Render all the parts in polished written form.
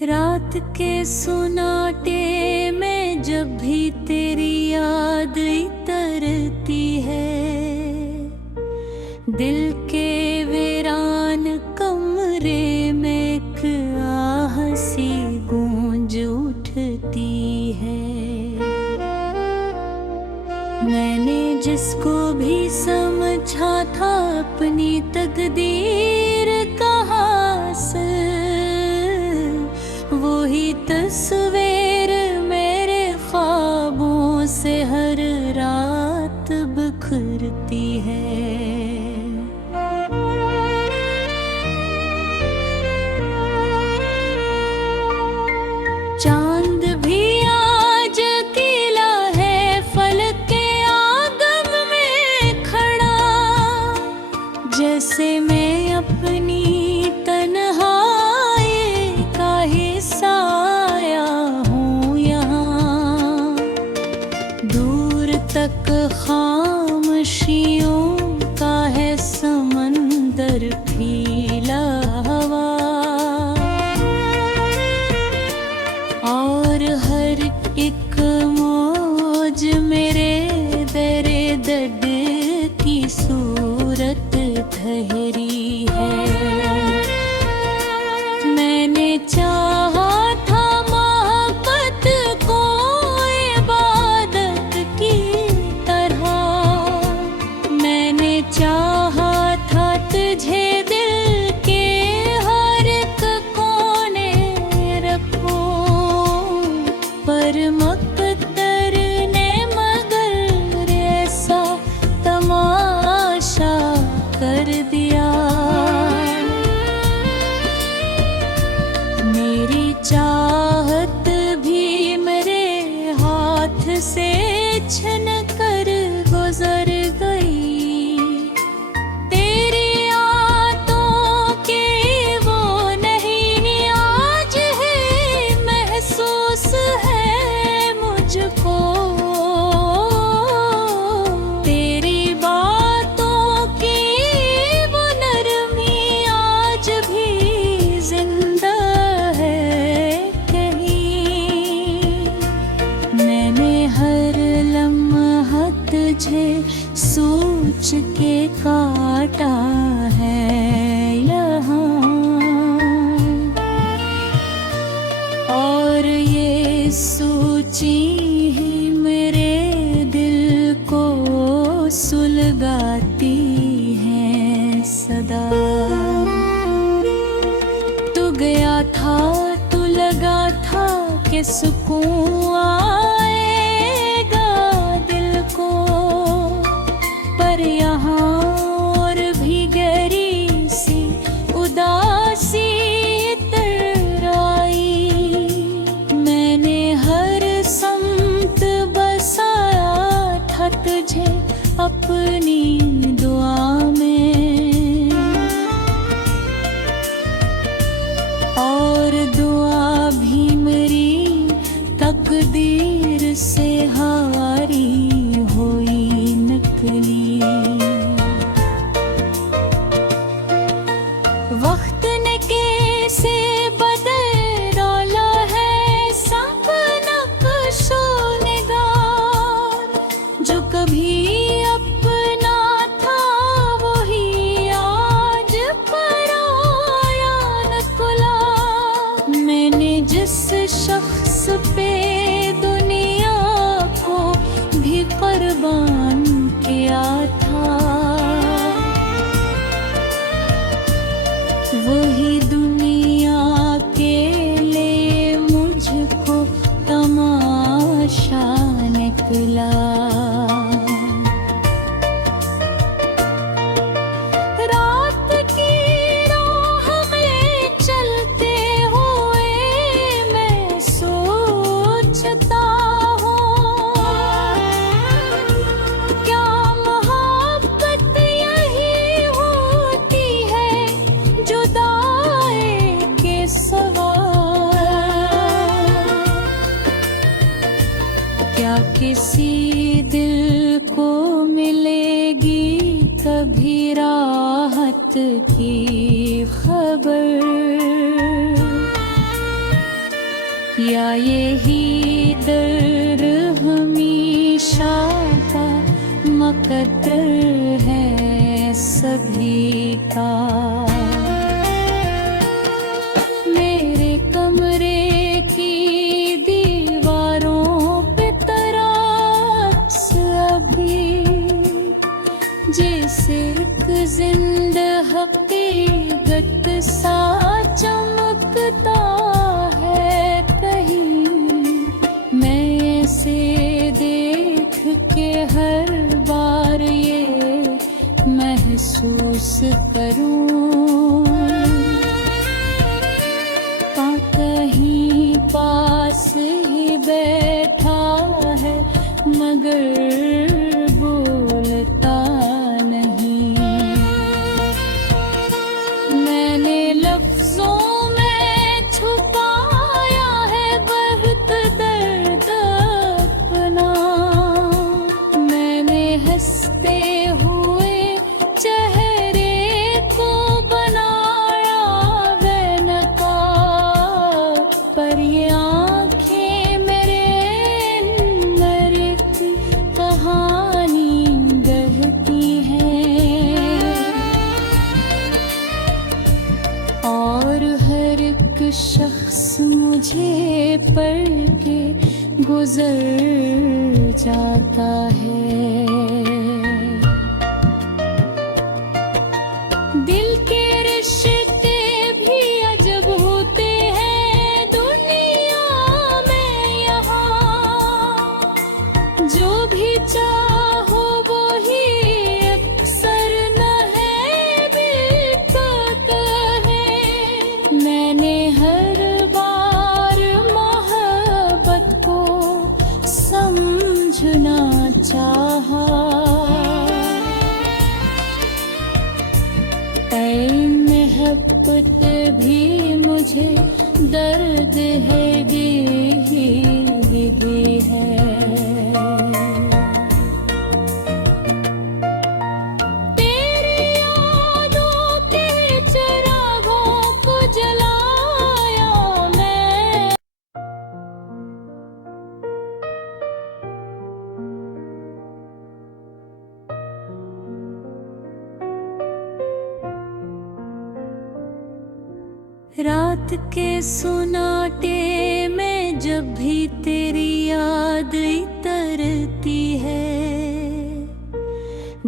रात के सुनाटे में जब भी तेरी याद इतरती है, दिल के वीरान कमरे में एक आह सी गूंज उठती है। मैंने जिसको भी समझा था अपनी तकदीर का हासिल, वही तस्वीर मेरे ख्वाबों से हर रात बिखरती है। चांद भी आज अकेला है फलक के आगम में खड़ा, जैसे मैं अपनी तन्हाई का हिस्सा आया हूँ यहाँ। दूर तक खामोशियों का है समंदर फीला हवा, और हर एक मौज मेरे दरे दर्द की सूरत ठहरी है। मैंने चाहा था मोहब्बत को इबादत की तरह, मैंने चाहा था तुझे दिल के हर एक कोने रखूं, पर मकद्दर ने मगर ऐसा तमाशा कर दिया। मेरी चाहत भी मेरे हाथ से छन कर गुजर गई, तेरी आंतों के वो नहीं आज है महसूस है मुझको। तेरी बातों की वो नरमी आज भी जिंदा है कहीं। मैंने हर लम्हा तुझे सोच के काटा है यहाँ, और ये सोची ही मेरे दिल को सुलगाती है सदा। तू गया था तू लगा था कि सुकून आएगा दिल को, पर यहाँ और भी गहरी सी उदासी तर आई। मैंने हर समत बसाया था तुझे अपनी दुआ में, और दुआ भी मेरी तकदीर से हारी हुई निकली। वक्त ने कैसे बदल डाला है सब नक्शो निगार, जो कभी अपना था वही आज पराया निकला। मैंने जिस शख्स पे दुनिया को भी कुर्बान किया था, वही दुनिया के लिए मुझको तमाशा निकला। रात की राह में चलते हुए मैं सोचता हूँ, क्या मोहब्बत यही होती है जुदाई के सवा। क्या किसी दिल को मिलेगी कभी राहत की खबर, या यही दर हमेशा का मुकद्दर है सभी का। मेरे कमरे की दीवारों पे तरास अभी जैसे एक जिंदा हकीकत सा चमकता है कहीं। मैं ऐसे देख के हर बार ये महसूस करूं कहीं पास ही बैठा है मगर बोलता नहीं। मैंने लफ्जों में छुपाया है बहुत दर्द अपना। मैंने हंसते हुए चेहरे को बनाया बेनकाब, पर ये आँखें मेरे अंदर की कहानी कहती हैं। और हर एक शख्स मुझे पढ़ के गुजर जाता है। दिल के रिश्ते भी अजब होते हैं दुनिया में यहाँ। जो भी चाहो वो ही अक्सर न है बिल्कुल है। मैंने हर बार मोहब्बत को समझना चाहा। ऐ मोहब्बत भी मुझे दर्द है दी है। तेरी यादों के चिरागों को जलाया मैं। रात के सुनाटे में जब भी तेरी याद इतरती है,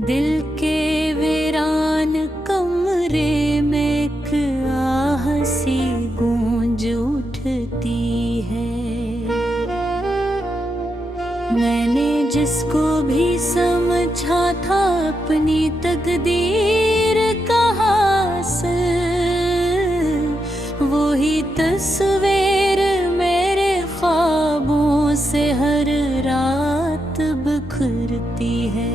दिल के वीरान कमरे में एक आह सी गूंज उठती है। मैंने जिसको भी समझा था अपनी तकदीर का हासिल, वही तस्वीर मेरे ख्वाबों से हर रात बिखरती है।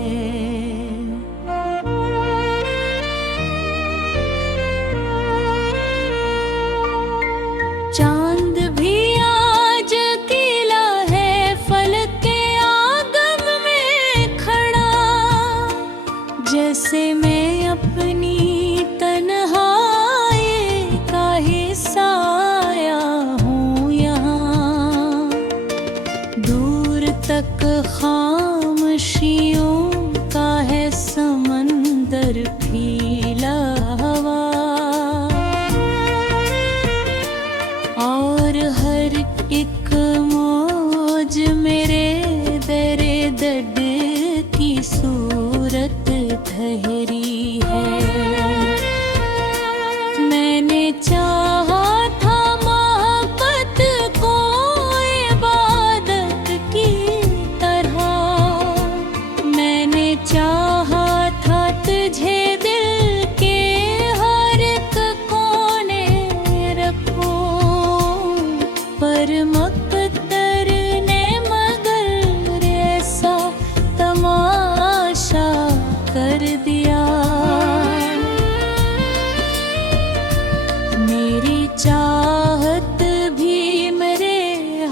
चांद भी आज अकेला है फलक के आगम में खड़ा, जैसे मैं अपनी तन्हाई का हिस्सा हूँ यहाँ। दूर तक खामोशियों का है समंदर फीला हवा, और हर एक मौज मेरे दरे दर्द की सूरत ठहरी है। मैंने चाहा था मोहब्बत को इबादत की तरह, मैंने चाहा था तुझे दिल के हर एक कोने रखूं, पर मुक़द्दर ने मगर ऐसा तमाशा कर दिया। मेरी चाहत भी मेरे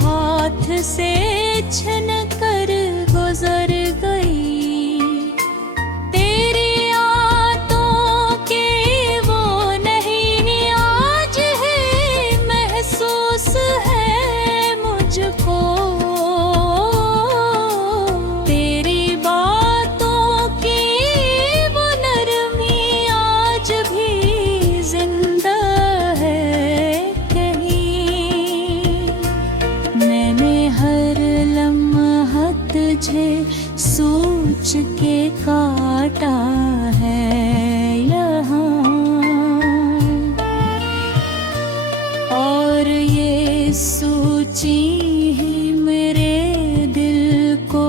हाथ से छन कर गुजर गई। तेरी आंतों के वो नहीं आज है महसूस है मुझे सोच के काटा है यहाँ, और ये सोची ही मेरे दिल को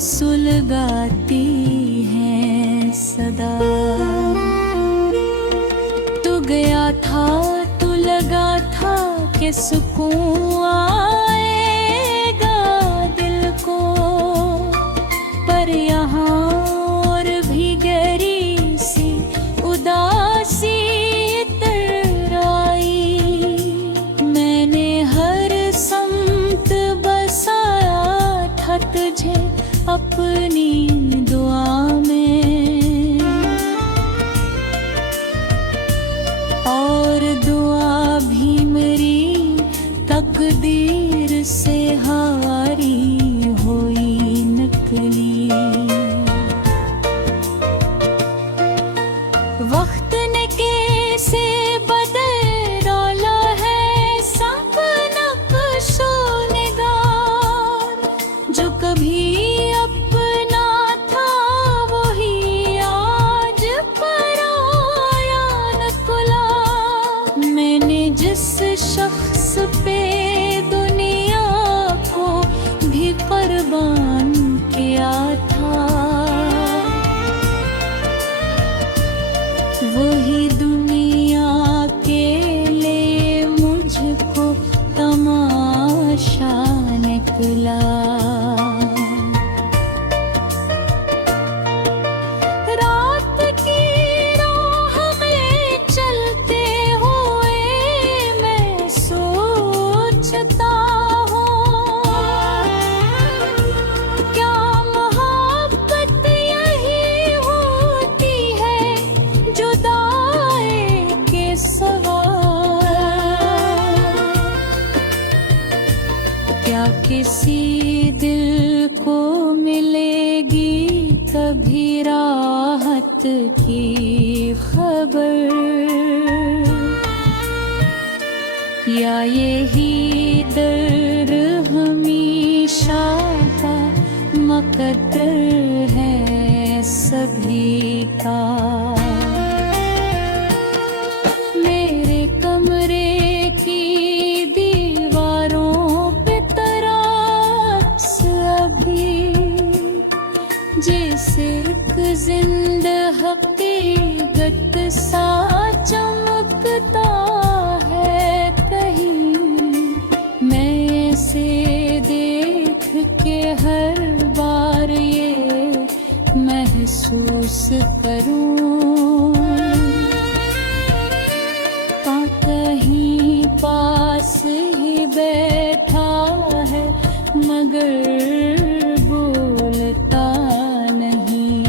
सुलगाती है सदा। तू गया था तो लगा था कि सुकून आएगा दिल को, पर यहाँ और भी गहरी सी उदासी इतर आई। मैंने हर समत बसाया था तुझे अपनी दुआ में, और दुआ भी मेरी तकदीर से हारी हुई निकली। वक्त ने कैसे बदल डाला है सब नक्शो निगार, जो कभी अपना था वही आज पराया निकला। मैंने जिस शख्स पे दुनिया को भी कुर्बान किया था, वही दुनिया के लिए मुझको तमाशा निकला। रात की राह में चलते हुए मैं सोचता हूँ, क्या मोहब्बत यही होती है जुदाई के सवाल। क्या किसी दिल को मिलेगी कभी राहत की खबर, या यही दर्द हमेशा का मुकद्दर है सभी का। मेरे कमरे की दीवारों पे तरास अभी, जैसे एक जिंदा हकीकत सा चमकता है कहीं। मैं से देख के हर बार ये महसूस करूं, कहीं पास ही बैठा है मगर बोलता नहीं।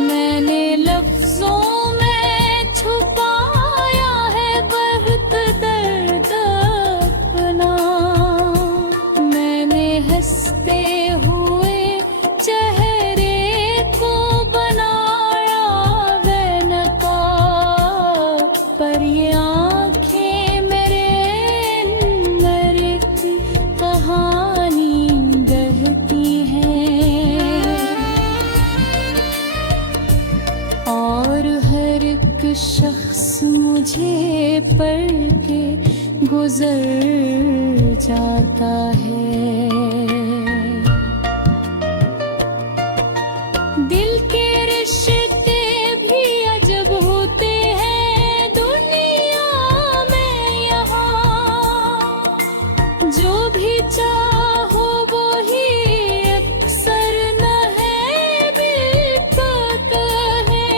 मैंने लफ्जों में छुपाया है बहुत दर्द अपना, मैंने हंसते हुए चेहरे को बनाया बेनकाब, पर ये आँखें मेरे अंदर की कहानी कहती हैं, और हर एक शख्स मुझे पढ़ के गुजर जाता है। दिल के रिश्ते भी अजब होते हैं दुनिया में यहाँ, जो भी चाहो वो ही अक्सर न है बिल्कुल कहे।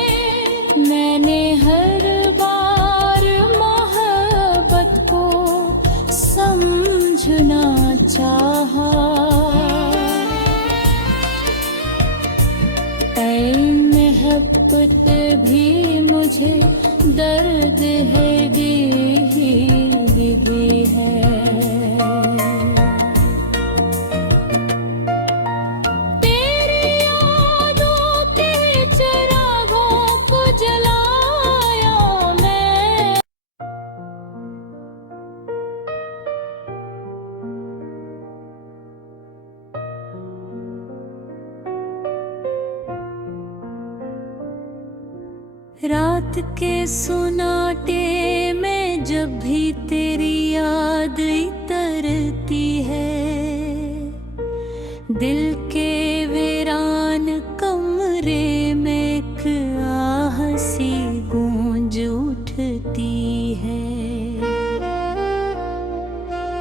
मैंने हर बार मोहब्बत को समझना चाहा, ऐ मोहब्बत भी मुझे दर्द है दी है। तेरी यादों के चिरागों को जलाया मैं, रात के सुनाटे में जब भी तेरी याद इतरती है, दिल के वीरान कमरे में एक आह सी गूंज उठती है।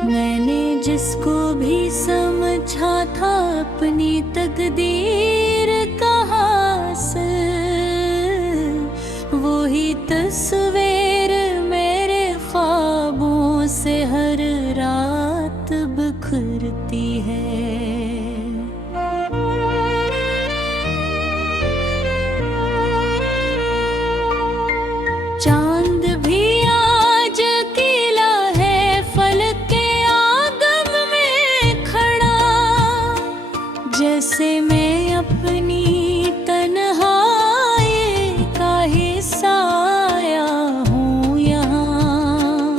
मैंने जिसको भी समझा था अपनी तकदीर का हासिल, वही तस्वीर मेरे ख्वाबों से हर रात बिखरती है। चांद भी आज अकेला है फलक के आगम में खड़ा, जैसे मैं अपनी तन्हाई का हिस्सा आया हूँ यहाँ।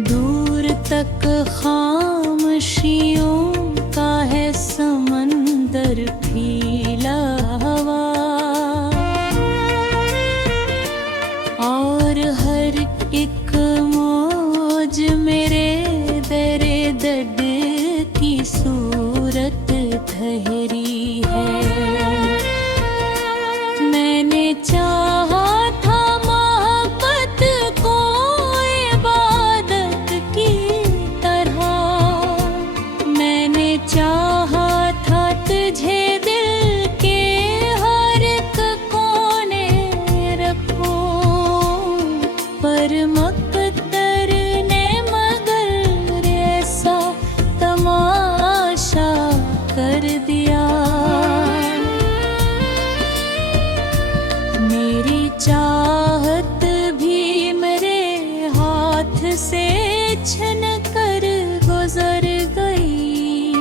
दूर तक खामोशियों का है समंदर फीला हवा, और हर एक मौज मेरे दरे दर्द की सूरत ठहरी है। मैंने चाहा था मोहब्बत को इबादत की तरह, मैंने चाहा था तुझे दिल के हर एक कोने रखूं, पर मकदर ने मगर ऐसा तमाशा कर दिया। मेरी चाहत भी मेरे हाथ से छन कर गुजर गई,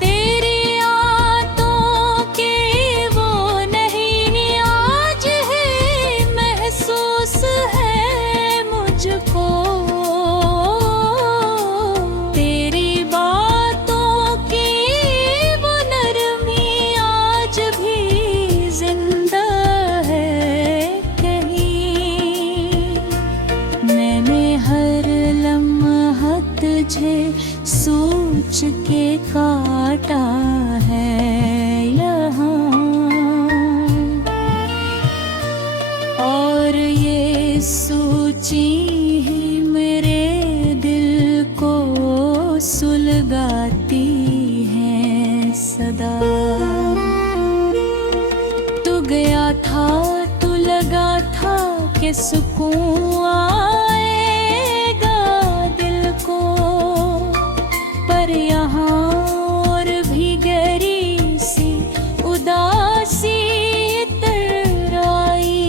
तेरी आंतों के वो नहीं आज है महसूस है मुझको। तेरी बातों की वो नरमी आज भी जिंदा है कहीं। मैंने हर लम्हा तुझे सोच के काटा है यहाँ, और ये सोची ही मेरे दिल को सुलगाती है सदा। तू गया था तू लगा था कि सुकून आएगा दिल को, पर यहाँ और भी गहरी सी उदासी तर आई।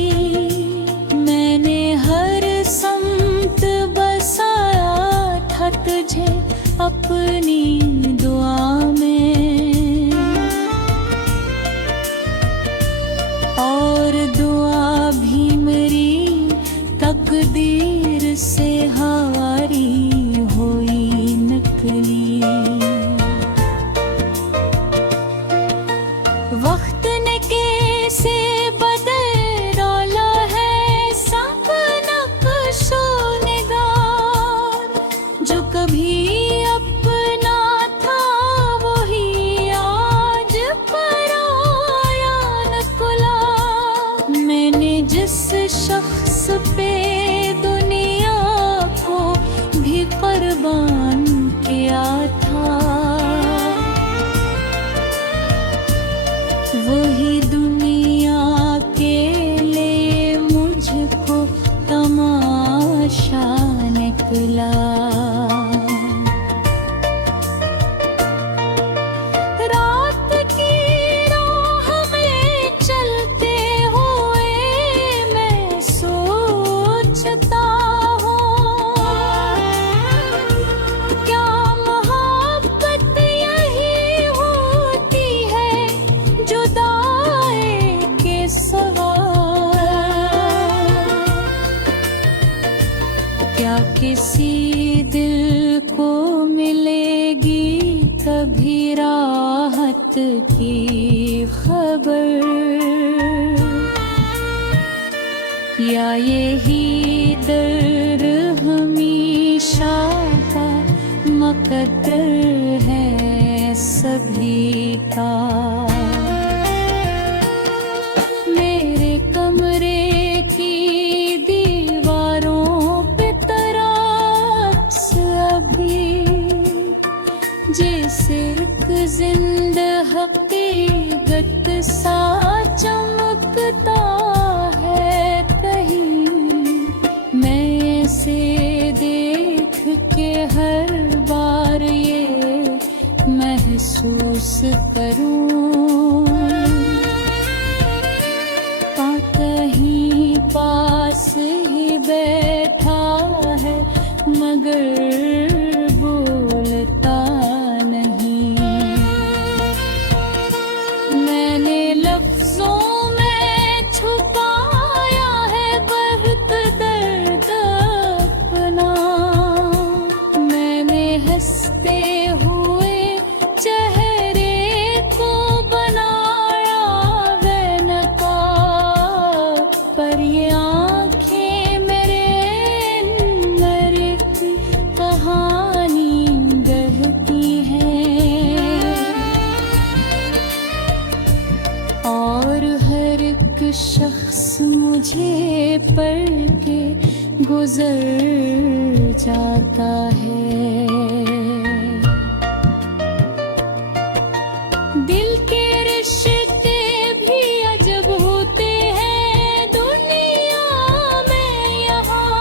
मैंने हर समत बसाया था तुझे अपनी दुआ में, और दुआ भी मेरी तकदीर से हारी हुई निकली। वक्त ने कैसे बदल डाला है सब नक्शो निगार, जो कभी अपना था वही आज पराया निकला। मैंने जिस शख्स पे दुनिया को भी कुर्बान किया था, वही दुनिया के लिए मुझको तमाशा निकला। रात की राह में चलते हुए मैं सोचता हूँ, क्या मोहब्बत यही होती है जुदाई के सिवा। क्या किसी दिल को मिलेगी कभी राहत की खबर, या यही दर्द हमेशा का मुकद्दर है सभी का। मेरे कमरे की दीवारों पे तरक्स अभी जैसे एक जिंदा हकीकत सा चमकता है कहीं। मैं ऐसे देख के हर बार ये महसूस करूं कहीं पास ही बैठा है मगर बोलता नहीं। मैंने लफ्जों में छुपाया है बहुत दर्द अपना। मैंने हंसते हुए चेहरे को बनाया है नकाब, पर ये आँखें मेरे अंदर की कहानी कहती हैं। और हर एक शख्स मुझे पढ़ के गुजर जाता है। दिल के रिश्ते भी अजब होते हैं दुनिया में यहाँ।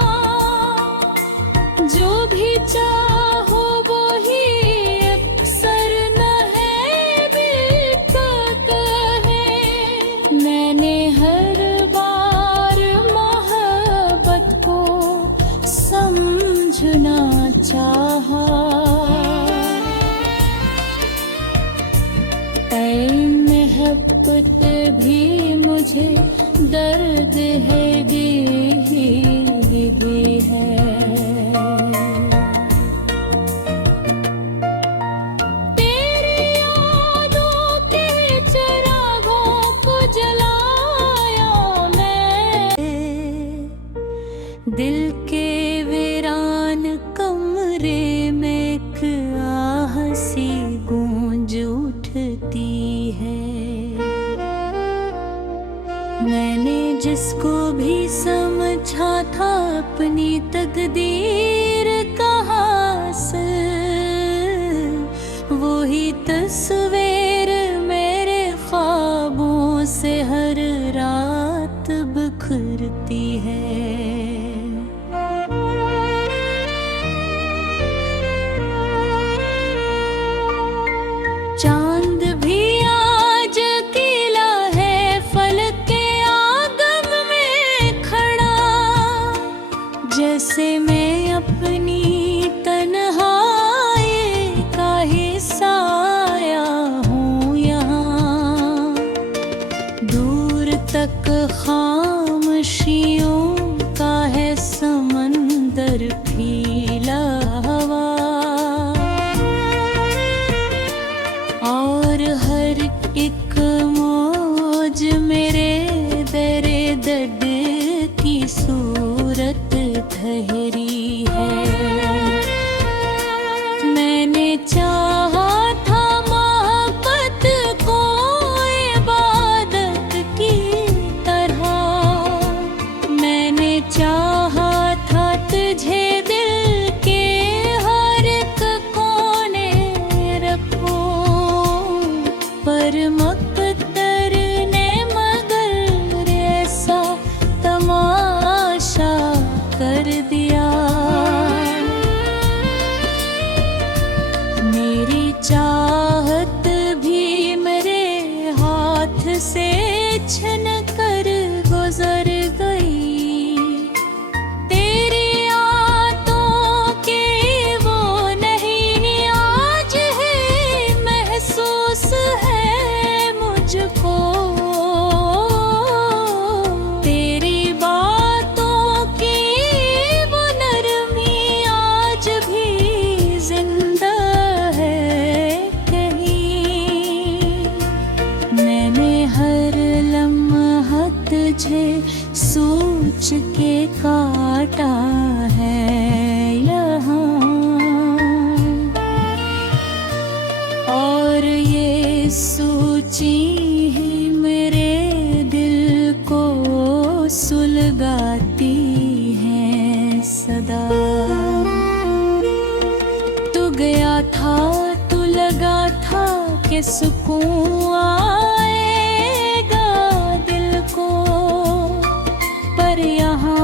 जो भी चाहो वो ही अक्सर न है बिल्कुल कहे। मैंने हर बार मोहब्बत को समझना चाहा। ऐ मोहब्बत भी मुझे दर्द है दिल भी है। तेरी यादों के चिरागों को जलाया मैं। दिल के वीरान कमरे में एक आह सी गूंज उठती है। मैंने जिसको भी समझा था अपनी तकदीर का हासिल, वही तस्वीर मेरे ख्वाबों से हर रात बिखरती है। चांद भी आज अकेला है फलक के आगम में खड़ा। जैसे मैं अपनी तन्हाई का ही साया हूँ यहाँ। दूर तक खामोशियों का है समंदर फीला हवा। और हर एक मौज मेरे दरे दर्द की सूरत ठहरी है। मैंने चाहा था मोहब्बत को इबादत की तरह। मैंने चाहा था तुझे दिल के हर एक कोने रखूं, पर मुक़द्दर ने मगर ऐसा तमाशा कर दिया। काटा है यहाँ, और ये सोची ही मेरे दिल को सुलगाती है सदा। तू गया था तो लगा था कि सुकून आएगा दिल को, पर यहाँ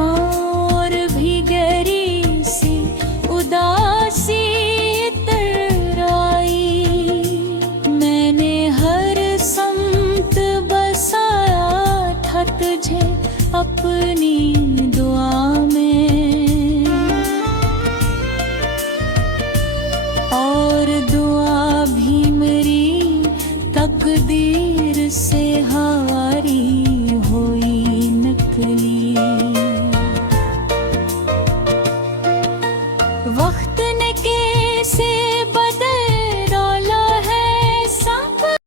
और भी गहरी सी उदासी तराई। मैंने हर समत बसाया था तुझे अपनी